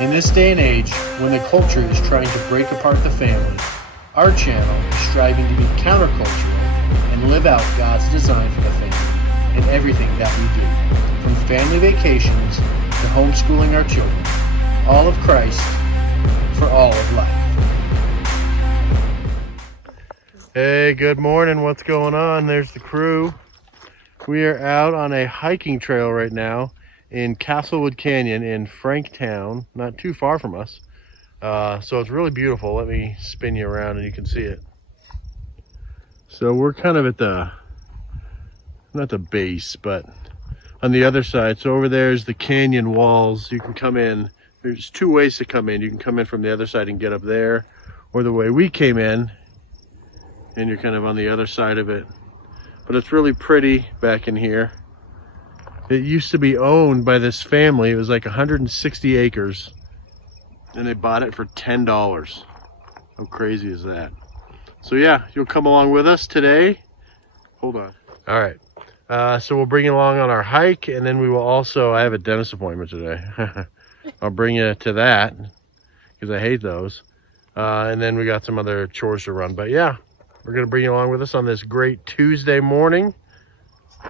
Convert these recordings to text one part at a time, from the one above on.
In this day and age, when the culture is trying to break apart the family, our channel is striving to be countercultural and live out God's design for the family in everything that we do. From family vacations to homeschooling our children, all of Christ for all of life. Hey, good morning. What's going on? There's the crew. We are out on a hiking trail right now in Castlewood Canyon in Franktown, not too far from us. So it's really beautiful. Let me spin you around and you can see it. So we're kind of at the, not the base, but on the other side. So over there is the canyon walls. You can come in. There's two ways to come in. You can come in from the other side and get up there, or the way we came in, and you're kind of on the other side of it. But it's really pretty back in here. It used to be owned by this family. It was like 160 acres, and they bought it for $10. How crazy is that? So yeah, you'll come along with us today. Hold on. All right. So we'll bring you along on our hike, and then we will also, I have a dentist appointment today. I'll bring you to that because I hate those. And then we got some other chores to run. But yeah, we're going to bring you along with us on this great Tuesday morning.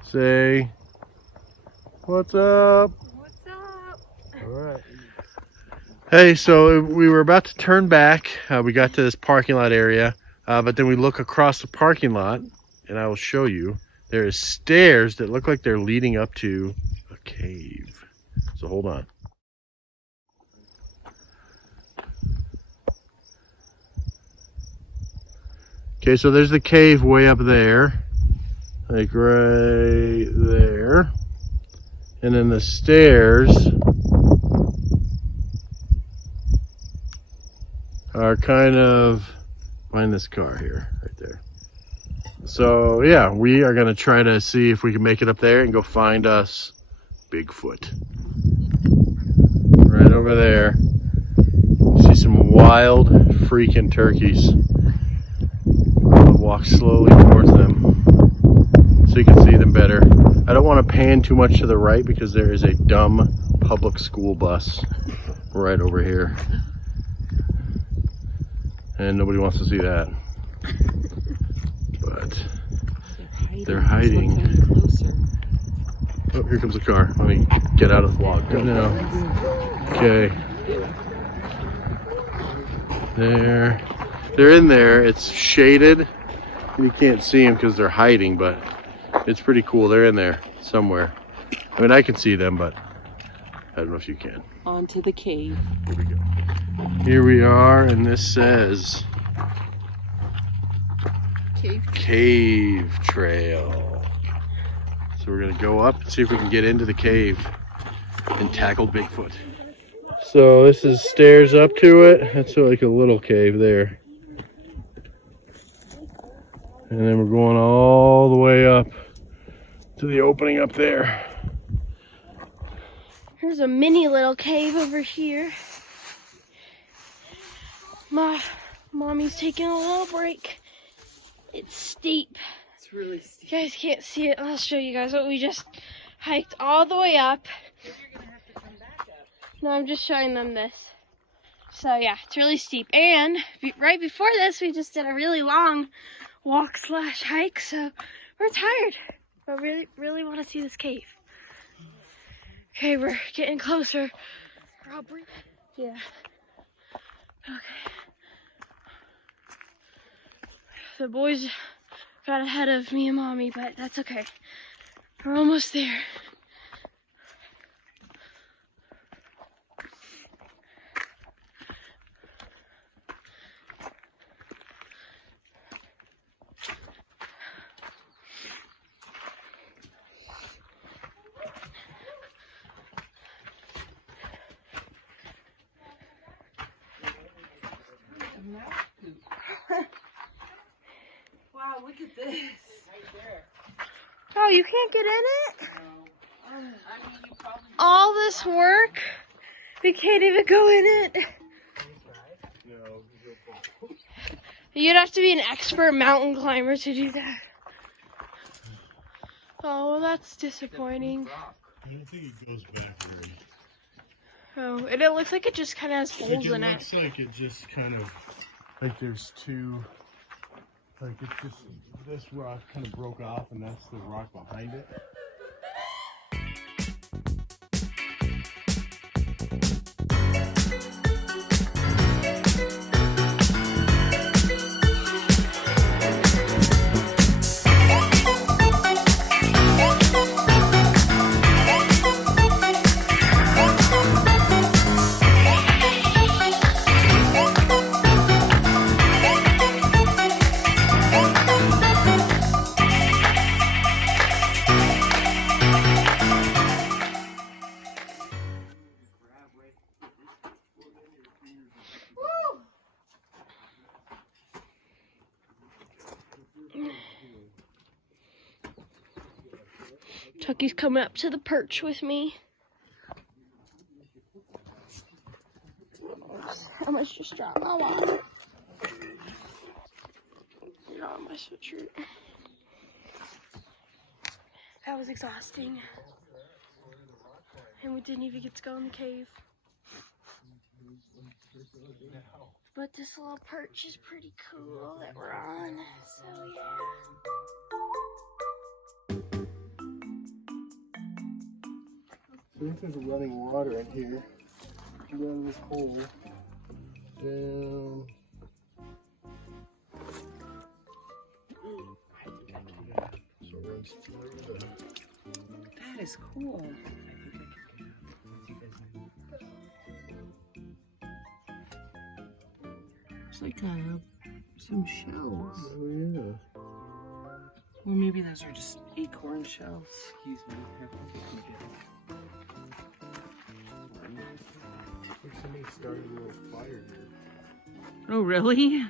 Say, what's up? What's up? All right. Hey, so we were about to turn back. We got to this parking lot area, but then we look across the parking lot, and I will show you. There is stairs that look like they're leading up to a cave. So hold on. Okay, so there's the cave way up there, like right there. And then the stairs are kind of behind this car here, right there. So yeah, we are gonna try to see if we can make it up there and go find us Bigfoot. Right over there, you see some wild freaking turkeys. I'll walk slowly towards them so you can see them better. I don't want to pan too much to the right because there is a dumb public school bus right over here. And nobody wants to see that. But they're hiding. Oh, here comes the car. Let me get out of the vlog. Go now. Okay. They're in there. It's shaded. You can't see them because they're hiding, but it's pretty cool. They're in there somewhere. I mean, I can see them, but I don't know if you can. Onto the cave. Here we go. Here we are, and this says Cave Trail. So we're gonna go up and see if we can get into the cave and tackle Bigfoot. So this is stairs up to it. That's like a little cave there. And then we're going all the way up to the opening up there. Here's a mini little cave over here. My mommy's taking a little break. It's steep. It's really steep. You guys can't see it. I'll show you guys what we just hiked all the way up. You're gonna have to come back up. No, I'm just showing them this. So yeah, it's really steep. And right before this, we just did a really long walk / hike. So we're tired, but really want to see this cave. Okay, we're getting closer. Yeah. Okay. The boys got ahead of me and mommy, but that's okay. We're almost there. Wow, look at this. Right there. Oh, you can't get in it? I mean, you probably... All this work? We can't even go in it. You'd have to be an expert mountain climber to do that. Oh, well, that's disappointing. I don't think it goes back very. Oh, and it looks like it just kind of has Like holes it in it. looks like it just kind of, like there's two, like it's just, this rock kind of broke off and that's the rock behind it. Tucky's coming up to the perch with me. I must just drop my water. Not on my sweatshirt. That was exhausting. And we didn't even get to go in the cave. But this little perch is pretty cool that we're on. So yeah. I think there's running water in here. Go down this hole. Down. So it runs through the. That is cool. It's like some shells. Oh yeah. Or maybe those are just acorn shells. Excuse me. Looks like somebody started a little fire here. Oh, really? Yeah.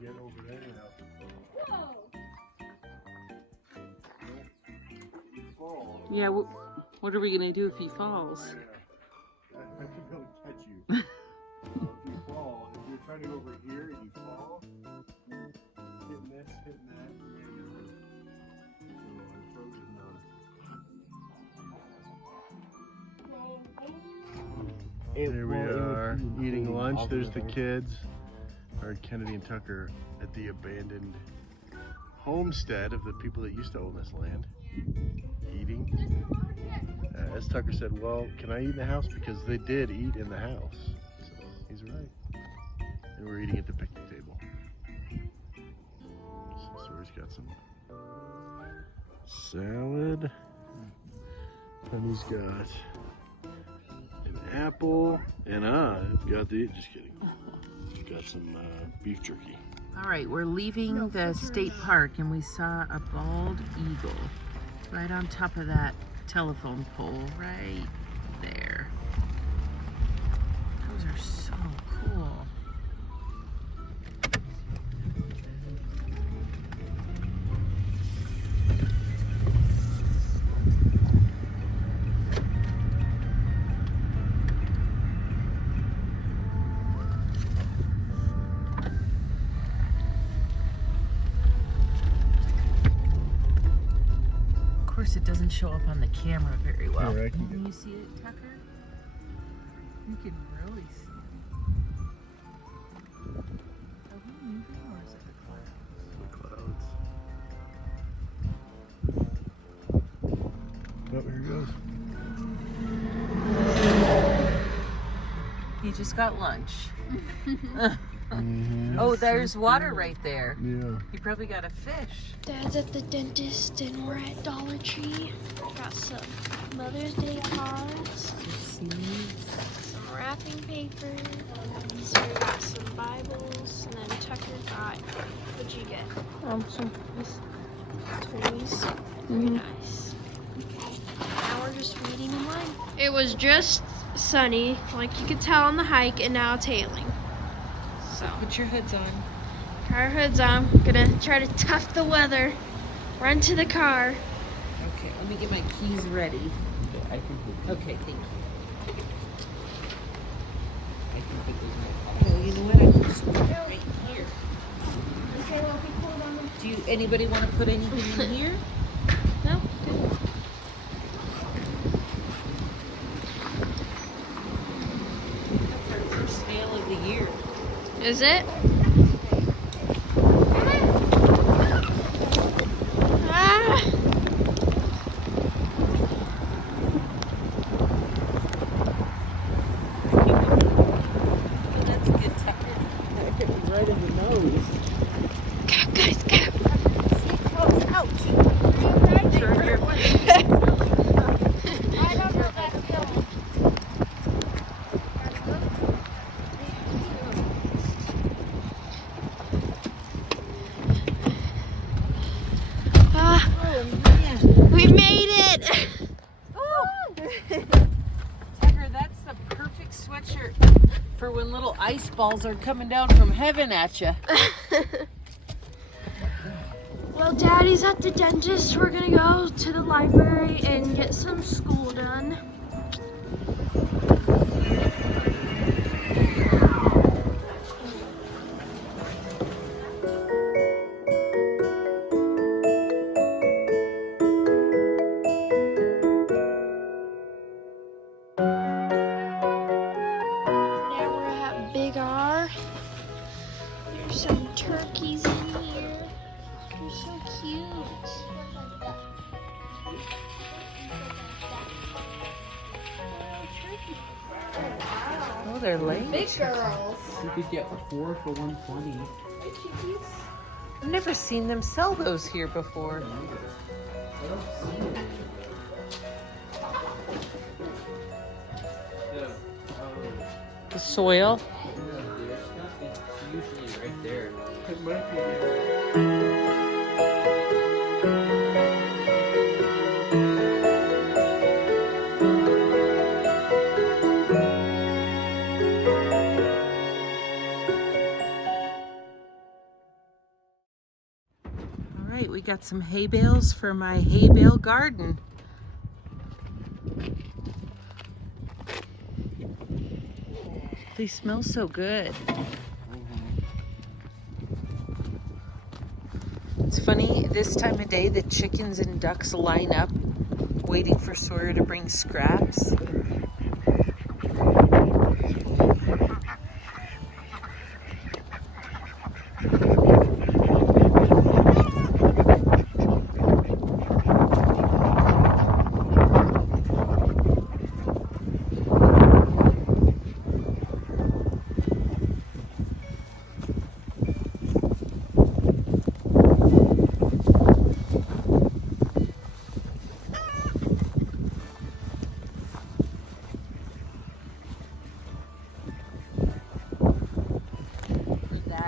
Get over there now. Fall. Yeah, what are we going to do if he falls? I think he'll catch you. If you fall, if you're trying to go over here and you fall, hitting this, hitting that, you're gonna get hurt. So I frozen now. There we are, eating lunch. There's the kids. Our Kennedy and Tucker at the abandoned homestead of the people that used to own this land. Eating. As Tucker said, well, can I eat in the house? Because they did eat in the house. So he's right. And we're eating at the picnic table. So he's got some salad. And he's got an apple. And I've got the, just kidding. He's got some beef jerky. All right, we're leaving the state park and we saw a bald eagle right on top of that telephone pole right there. Those are so cool. Of course, it doesn't show up on the camera very well. Here, I can Can get you see it, Tucker? You can really see it. Are we moving or is it the clouds? The clouds. Oh, here he goes. He just got lunch. Mm-hmm. Oh, there's water right there. Yeah. He probably got a fish. Dad's at the dentist and we're at Dollar Tree. Got some Mother's Day cards, some wrapping paper, so we got some Bibles, and then Tucker got, what'd you get? Some toys. Very nice. Okay, now we're just waiting in line. It was just sunny, like you could tell on the hike, and now it's hailing. So, Put your hoods on. car hoods on. Gonna try to tough the weather. Run to the car. Okay, let me me get my keys ready. Okay, I can put these. Okay, thank you. I can put those in my Oh, pocket. you know what? I can just put it right here. Okay, well, if you pull it on them. Do you, anybody want to put anything in here? No? That's our first sale of the year. Is it? Ah! Oh, that's good, Tucker. That hit me right in the nose. Go, guys, go! Stay close. Ouch. Turn your I don't know that feeling. We made it! Tucker, that's the perfect sweatshirt for when little ice balls are coming down from heaven at you. Well, Daddy's at the dentist. We're gonna go to the library and get some school done. Now we're at Big R. There's some turkeys in here. They're so cute. Oh, they're late. You could get 4 for $120. I've never seen them sell those here before. The soil. Their stuff is usually right there. It might be. All right, we got some hay bales for my hay bale garden. They smell so good. It's funny, this time of day the chickens and ducks line up waiting for Sawyer to bring scraps.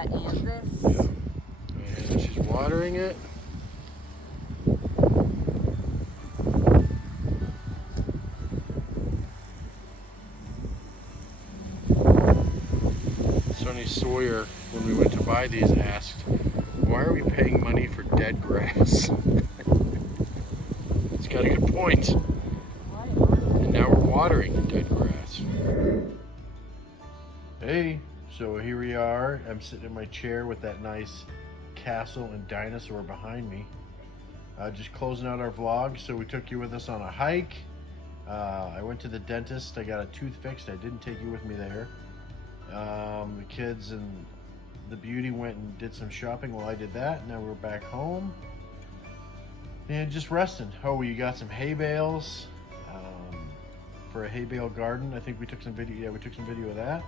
And this. And she's watering it. Sonny Sawyer, when we went to buy these, asked, "Why are we paying money for dead grass?" It's got a good point. And now we're watering the dead grass. Hey, so here we are. I'm sitting in my chair with that nice castle and dinosaur behind me. Just closing out our vlog. So we took you with us on a hike. I went to the dentist. I got a tooth fixed. I didn't take you with me there. The kids and the beauty went and did some shopping while I did that. Now we're back home and just resting. Oh, we got some hay bales for a hay bale garden. I think we took some video. Yeah, we took some video of that.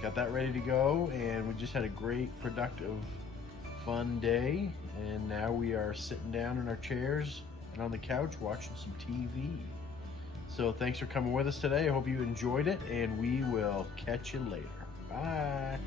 Got that ready to go, and we just had a great, productive, fun day. And now we are sitting down in our chairs and on the couch watching some TV. So thanks for coming with us today. I hope you enjoyed it, and we will catch you later. Bye.